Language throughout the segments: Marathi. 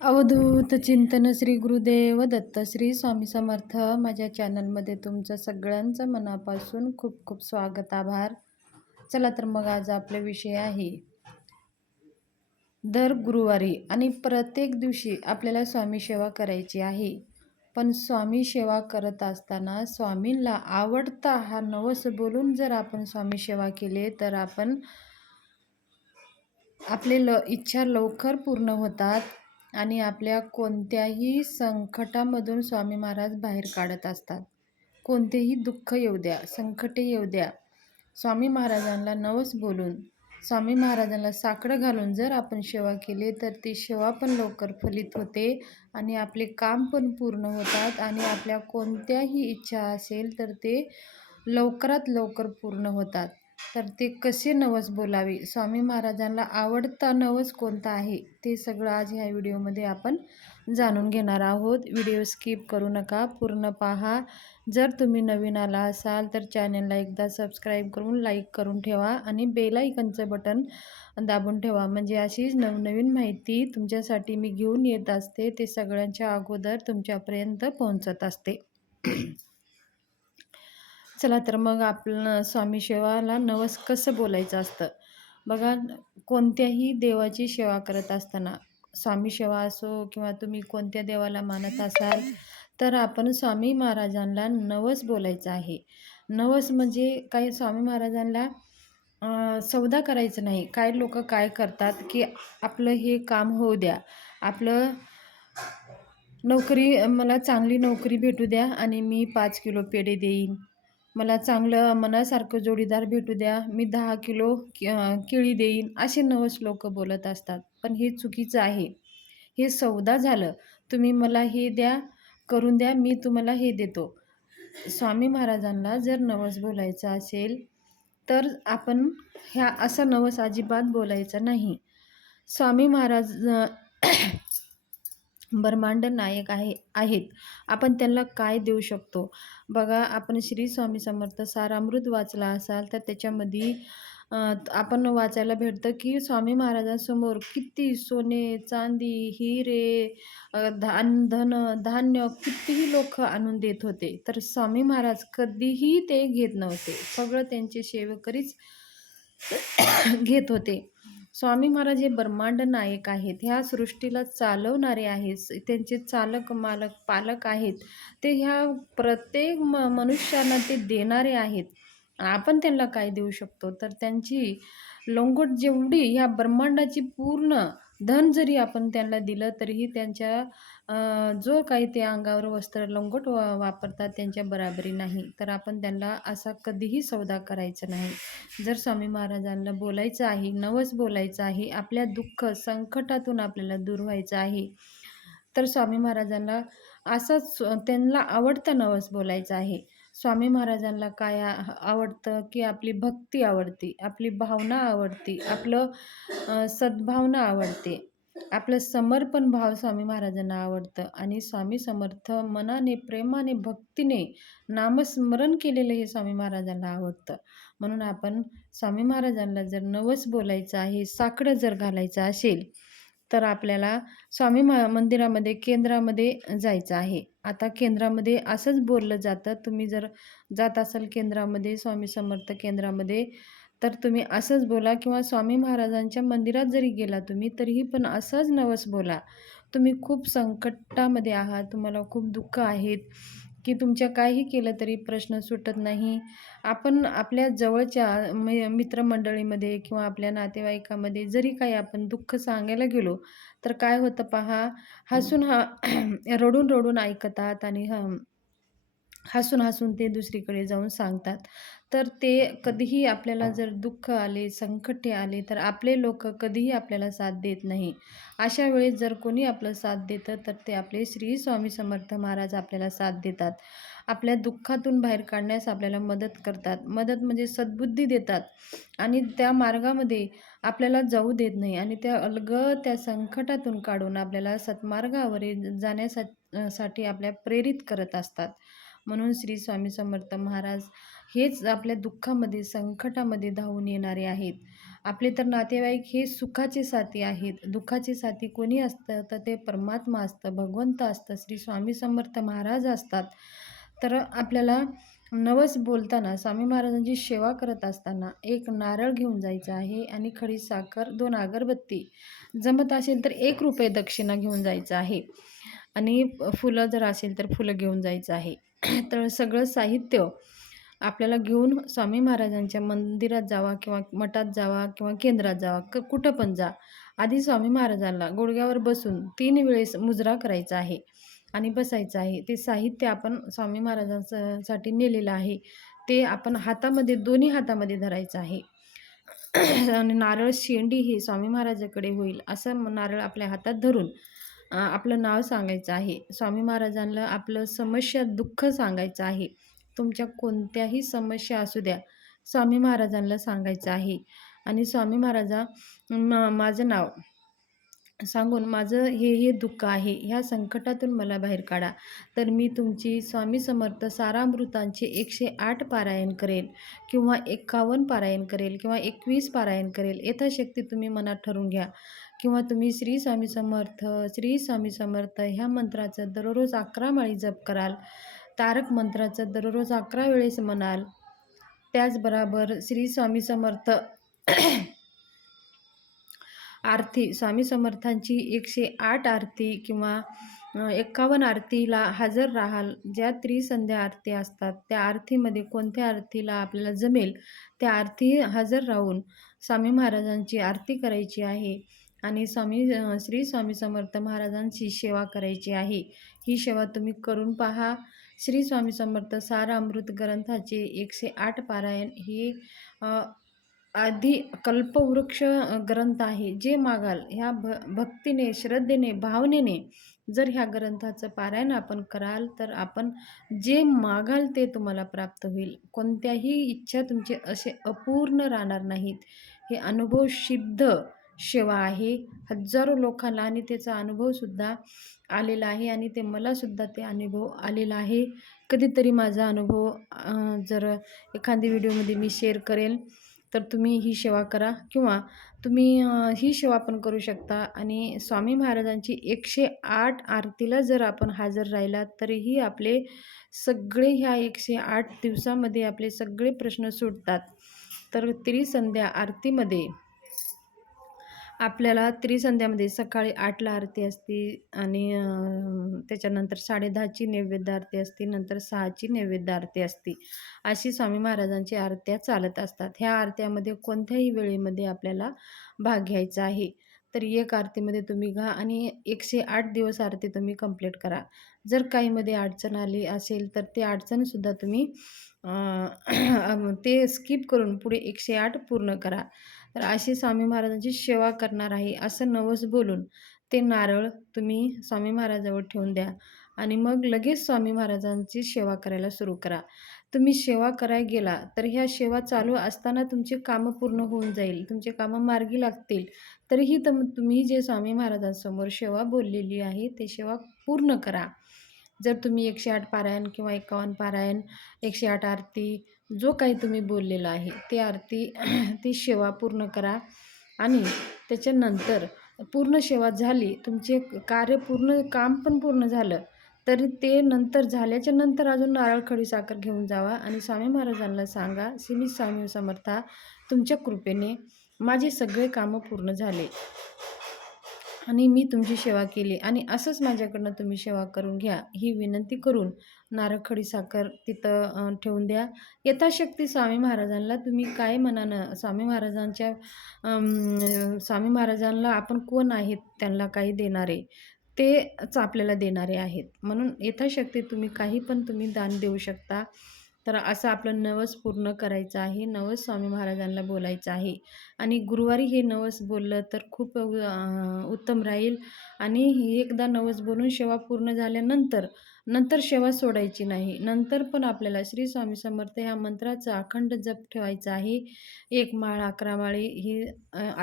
अवधूत चिंतन श्री गुरुदेव दत्त श्री स्वामी समर्थ. माझ्या चॅनलमध्ये तुमचं सगळ्यांचं मनापासून खूप खूप स्वागत, आभार. चला तर मग आज आपला विषय आहे दर गुरुवारी आणि प्रत्येक दिवशी आपल्याला स्वामी सेवा करायची आहे. पण स्वामी सेवा करत असताना स्वामींना आवडता हा नवस बोलून जर आपण स्वामी सेवा केले तर आपले इच्छा लवकर पूर्ण होतात आणि आपल्या कोणत्याही संकटामधून स्वामी महाराज बाहेर काढत असतात. कोणतेही दुःख येऊ द्या, संकटे येऊ द्या, स्वामी महाराजांना नवस बोलून, स्वामी महाराजांना साकडं घालून जर आपण सेवा केली तर ती सेवा पण लवकर फलित होते आणि आपले काम पण पूर्ण होतात आणि आपल्या कोणत्याही इच्छा असेल तर ते लवकरात लवकर पूर्ण होतात. तर ते कसे नवस बोलावे, स्वामी महाराजांना आवडता नवस कोणता आहे, ते सगळं आज ह्या व्हिडिओमध्ये आपण जाणून घेणार आहोत. व्हिडिओ स्किप करू नका, पूर्ण पहा. जर तुम्ही नवीन आला असाल तर चॅनलला एकदा सबस्क्राईब करून लाईक करून ठेवा आणि बेल आयकॉनचं बटन दाबून ठेवा, म्हणजे अशीच नवनवीन माहिती तुमच्यासाठी मी घेऊन येत असते, ते सगळ्यांच्या अगोदर तुमच्यापर्यंत पोहोचत असते. चला तर मग आपलं स्वामी सेवाला नवस कसं बोलायचं असतं बघा. कोणत्याही देवाची सेवा करत असताना, स्वामी सेवा असो किंवा तुम्ही कोणत्या देवाला मानत असाल तर आपण स्वामी महाराजांना नवस बोलायचा आहे. नवस म्हणजे काही स्वामी महाराजांना सौदा करायचं नाही. काही लोक काय करतात की आपलं हे काम होऊ द्या, आपलं नोकरी, मला चांगली नोकरी भेटू द्या आणि मी 5 किलो पेढे देईन, मला चांगलं मनासारखं जोडीदार भेटू द्या, मी 10 किलो केळी देईन, असे नवस लोक बोलत असतात. पण हे चुकीचं आहे. हे सौदा झालं. तुम्ही मला हे द्या, करून द्या, मी तुम्हाला हे देतो. स्वामी महाराजांना जर नवस बोलायचा असेल तर आपण असा नवस अजिबात बोलायचा नाही. स्वामी महाराज ब्रह्मांड नायक आहेत. आपण त्यांना काय देऊ शकतो बघा. आपण श्री स्वामी समर्थ सारामृत वाचला असाल तर त्याच्यामध्ये आपण वाचायला भेटतं की स्वामी महाराजांसमोर किती सोने, चांदी, हिरे, धन धान्य कितीही लोक आणून देत होते, तर स्वामी महाराज कधीही ते घेत नव्हते. सगळं त्यांचे सेवकरीच घेत होते. स्वामी महाराज हे ब्रह्मांड नायक आहेत, ह्या सृष्टीला चालवणारे आहेत, त्यांचे चालक, मालक, पालक आहेत. ते ह्या प्रत्येक मनुष्याला ते देणारे आहेत. आपण त्यांना काय देऊ शकतो तर त्यांची लोंगोट जेवढी ह्या ब्रह्मांडाची पूर्ण धन जरी आपण त्यांना दिलं तरीही त्यांच्या जो काही ते अंगावर वस्त्र लोंगोट वापरतात त्यांच्या बराबरी नाही. तर आपण त्यांना असा कधीही सौदा करायचा नाही. जर स्वामी महाराजांना बोलायचं आहे, नवस बोलायचं आहे, आपल्या दुःख संकटातून आपल्याला दूर व्हायचं आहे, तर स्वामी महाराजांना असंच त्यांना आवडता नवस बोलायचा आहे. स्वामी महाराजांना काय आवडतं की आपली भक्ती आवडते, आपली भावना आवडते, आपलं सद्भावना आवडते, आपलं समर्पण भाव स्वामी महाराजांना आवडतं. आणि स्वामी समर्थ मनाने, प्रेमाने, भक्तीने नामस्मरण केलेलं हे स्वामी महाराजांना आवडतं. म्हणून आपण स्वामी महाराजांना जर नवस बोलायचं आहे, साकडं जर घालायचं असेल तर आपल्याला स्वामी मंदिरामध्ये, केंद्रामध्ये जायचं आहे. आता केंद्रामध्ये असंच बोललं जातं, तुम्ही जर जात असाल केंद्रामध्ये, स्वामी समर्थ केंद्रामध्ये, तर तुम्ही असंच बोला. किंवा स्वामी महाराजांच्या मंदिरात जरी गेला तुम्ही तरीही पण असंच नवस बोला. तुम्ही खूप संकटामध्ये आहात, तुम्हाला खूप दुःख आहेत की तुमच्या काही केलं तरी प्रश्न सुटत नाही. आपण आपल्या जवळच्या मित्रमंडळीमध्ये किंवा आपल्या नातेवाईकामध्ये जरी काही आपण दुःख सांगायला गेलो तर काय होतं पहा, हसून रडून रडून ऐकतात आणि हसून हसून ते दुसरीकडे जाऊन सांगतात. तर ते कधीही आपल्याला जर दुःख आले, संकटे आले तर आपले लोक कधीही आपल्याला साथ देत नाही. अशा वेळेस जर कोणी आपलं साथ देतं तर ते आपले श्री स्वामी समर्थ महाराज आपल्याला साथ देतात. आपल्या दुःखातून बाहेर काढण्यास आपल्याला मदत करतात. मदत म्हणजे सद्बुद्धी देतात आणि त्या मार्गामध्ये आपल्याला जाऊ देत नाही आणि त्या संकटातून काढून आपल्याला सत्मार्गावर जाण्यासाठी आपल्या प्रेरित करत असतात. म्हणून श्री स्वामी समर्थ महाराज हेच आपल्या दुःखामध्ये, संकटामध्ये धावून येणारे आहेत. आपले तर नातेवाईक हे सुखाचे साथी आहेत. दुःखाचे साथी कोणी असतं तर ते परमात्मा असतं, भगवंत असतं, श्री स्वामी समर्थ महाराज असतात. तर आपल्याला नवस बोलताना स्वामी महाराजांची सेवा करत असताना एक नारळ घेऊन जायचं आहे आणि खडी साखर, 2 अगरबत्ती, जमत असेल तर ₹1 दक्षिणा घेऊन जायचं आहे आणि फुलं जर असेल तर फुलं घेऊन जायचं आहे. तर सगळं साहित्य आपल्याला घेऊन स्वामी महाराजांच्या मंदिरात जावा किंवा मठात जावा किंवा केंद्रात जावा, कुठं पण जा. आधी स्वामी महाराजांना गुडघ्यावर बसून 3 वेळेस मुजरा करायचा आहे आणि बसायचं आहे. ते साहित्य आपण स्वामी महाराजांसाठी नेलेलं आहे. ते आपण हातामध्ये, दोन्ही हातामध्ये धरायचं आहे. आणि नारळ शेंडी ही स्वामी महाराजाकडे होईल असं नारळ आपल्या हातात धरून आपलं नाव सांगायचं आहे. स्वामी महाराजांना आपलं समस्या, दुःख सांगायचं आहे. तुमच्या कोणत्याही समस्या असू द्या, स्वामी महाराजांना सांगायचं आहे आणि स्वामी महाराजा माझं नाव सांगून माझं हे दुःख आहे, ह्या संकटातून मला बाहेर काढा. तर मी तुमची स्वामी समर्थ सारामृतांचे 108 पारायण करेल किंवा 51 पारायण करेल किंवा 21 पारायण करेल. यथाशक्ती तुम्ही मनात ठरवून घ्या किंवा तुम्ही श्री स्वामी समर्थ, श्री स्वामी समर्थ ह्या मंत्राचं दररोज 11 माळी जप कराल. तारक मंत्राचं दररोज 11 वेळेस म्हणाल. त्याचबरोबर श्री स्वामी समर्थ आरती, स्वामी समर्थांची 108 आरती किंवा 51 आरतीला हजर राहाल. ज्या त्रिसंध्या आरती असतात, त्या आरतीमध्ये कोणत्या आरतीला आपल्याला जमेल, त्या आरती हजर राहून स्वामी महाराजांची आरती करायची आहे आणि श्री स्वामी समर्थ महाराजांची सेवा करायची आहे. ही सेवा तुम्ही करून पहा. श्री स्वामी समर्थ सार अमृत ग्रंथाचे 108 पारायण हे आधी कल्पवृक्ष ग्रंथ आहे. जे मागाल ह्या भक्तीने, श्रद्धेने, भावनेने जर ह्या ग्रंथाचं पारायण आपण कराल तर आपण जे मागाल ते तुम्हाला प्राप्त होईल. कोणत्याही इच्छा तुमची असे अपूर्ण राहणार नाहीत. हे अनुभव सिद्ध सेवा आहे. हजारो लोकांना आणि त्याचा अनुभवसुद्धा आलेला आहे आणि ते मलासुद्धा ते अनुभव आलेला आहे. कधीतरी माझा अनुभव जर एखादी व्हिडिओमध्ये मी शेअर करेल तर तुम्ही ही सेवा करा किंवा तुम्ही ही सेवा पण करू शकता. आणि स्वामी महाराजांची 108 आरतीला जर आपण हजर राहिलात तरीही आपले सगळे ह्या 108 दिवसामध्ये आपले सगळे प्रश्न सुटतात. तर त्रिसंध्या आरतीमध्ये आपल्याला त्रिसंध्यामध्ये सकाळी 8ला आरती असते आणि त्याच्यानंतर 10:30ची नैवेद्य आरती असते, नंतर 6ची नैवेद्य आरती असते. अशी स्वामी महाराजांची आरत्या चालत असतात. ह्या आरत्यामध्ये कोणत्याही वेळेमध्ये आपल्याला भाग घ्यायचा आहे. तर एक आरतीमध्ये तुम्ही घ्या आणि 108 दिवस आरती तुम्ही कंप्लीट करा. जर काहीमध्ये अडचण आली असेल तर ते अडचणसुद्धा तुम्ही ते स्किप करून पुढे 108 पूर्ण करा. तर अशी स्वामी महाराजांची सेवा करणार आहे असं नवस बोलून ते नारळ तुम्ही स्वामी महाराजावर ठेवून द्या आणि मग लगेच स्वामी महाराजांची सेवा करायला सुरू करा. तुम्ही सेवा करायला गेला तर ह्या सेवा चालू असताना तुमची कामं पूर्ण होऊन जाईल, तुमचे कामं मार्गी लागतील. तरीही तुम्ही जे स्वामी महाराजांसमोर सेवा बोललेली आहे ते सेवा पूर्ण करा. जर तुम्ही 108 पारायण किंवा 51 पारायण, 108 आरती जो काही तुम्ही बोललेला आहे ती आरती ती सेवा पूर्ण करा आणि त्याच्यानंतर पूर्ण सेवा झाली, तुमचे कार्य पूर्ण, काम पण पूर्ण झालं तरी ते नंतर झाल्याच्या नंतर अजून नारळ खडी साखर घेऊन जावा आणि स्वामी महाराजांना सांगा, श्री स्वामी समर्था तुमच्या कृपेने माझे सगळे कामं पूर्ण झाले आणि मी तुमची सेवा केली आणि असंच माझ्याकडनं तुम्ही सेवा करून घ्या, ही विनंती करून नारळ खडी साखर तिथं ठेवून द्या. यथाशक्ती स्वामी महाराजांना तुम्ही काय मनानं स्वामी महाराजांना आपण कोण आहेत त्यांना काही देणारे, तेच आपल्याला देणारे आहेत. म्हणून यथाशक्ती तुम्ही काही पण तुम्ही दान देऊ शकता. तर असं आपलं नवस पूर्ण करायचं आहे. नवस स्वामी महाराजांना बोलायचं आहे आणि गुरुवारी हे नवस बोललं तर खूप उत्तम राहील. आणि एकदा नवस बोलून सेवा पूर्ण झाल्यानंतर सेवा सोडायची नाही. नंतर पण आपल्याला श्री स्वामी समर्थ ह्या मंत्राचा अखंड जप ठेवायचा आहे. 1 माळ, 11 माळी ही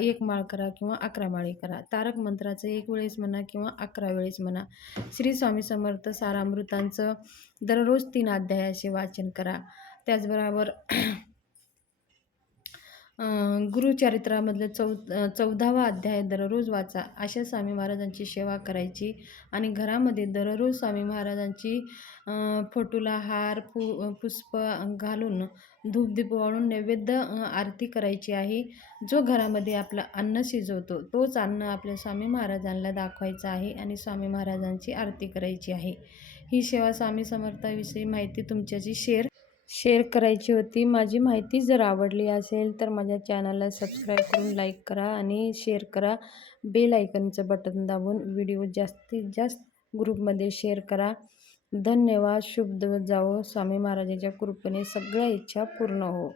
1 माळ करा किंवा 11 माळी करा. तारक मंत्राचं 1 वेळेस म्हणा किंवा 11 वेळेस म्हणा. श्री स्वामी समर्थ सारामृतांचं दररोज 3 अध्यायाचे वाचन करा. त्याचबरोबर गुरुचरित्रामधलं 14वा अध्याय दररोज वाचा. अशा स्वामी महाराजांची सेवा करायची आणि घरामध्ये दररोज स्वामी महाराजांची फोटोला हार, पुष्प घालून, धूपदीप वाळून नैवेद्य आरती करायची आहे. जो घरामध्ये आपलं अन्न शिजवतो, तोच अन्न आपल्या स्वामी महाराजांना दाखवायचं आहे आणि स्वामी महाराजांची आरती करायची आहे. ही सेवा स्वामी समर्थाविषयी माहिती तुमच्याशी शेअर करायची होती. माझी माहिती जर आवडली असेल तर माझ्या चॅनलला सबस्क्राईब करून लाईक करा आणि शेअर करा. बेल आयकॉनचं बटन दाबून व्हिडिओ जास्तीत जास्त ग्रुपमध्ये शेअर करा. धन्यवाद. शुभ दिवस जावो. स्वामी महाराजांच्या कृपेने सगळ्या इच्छा पूर्ण हो.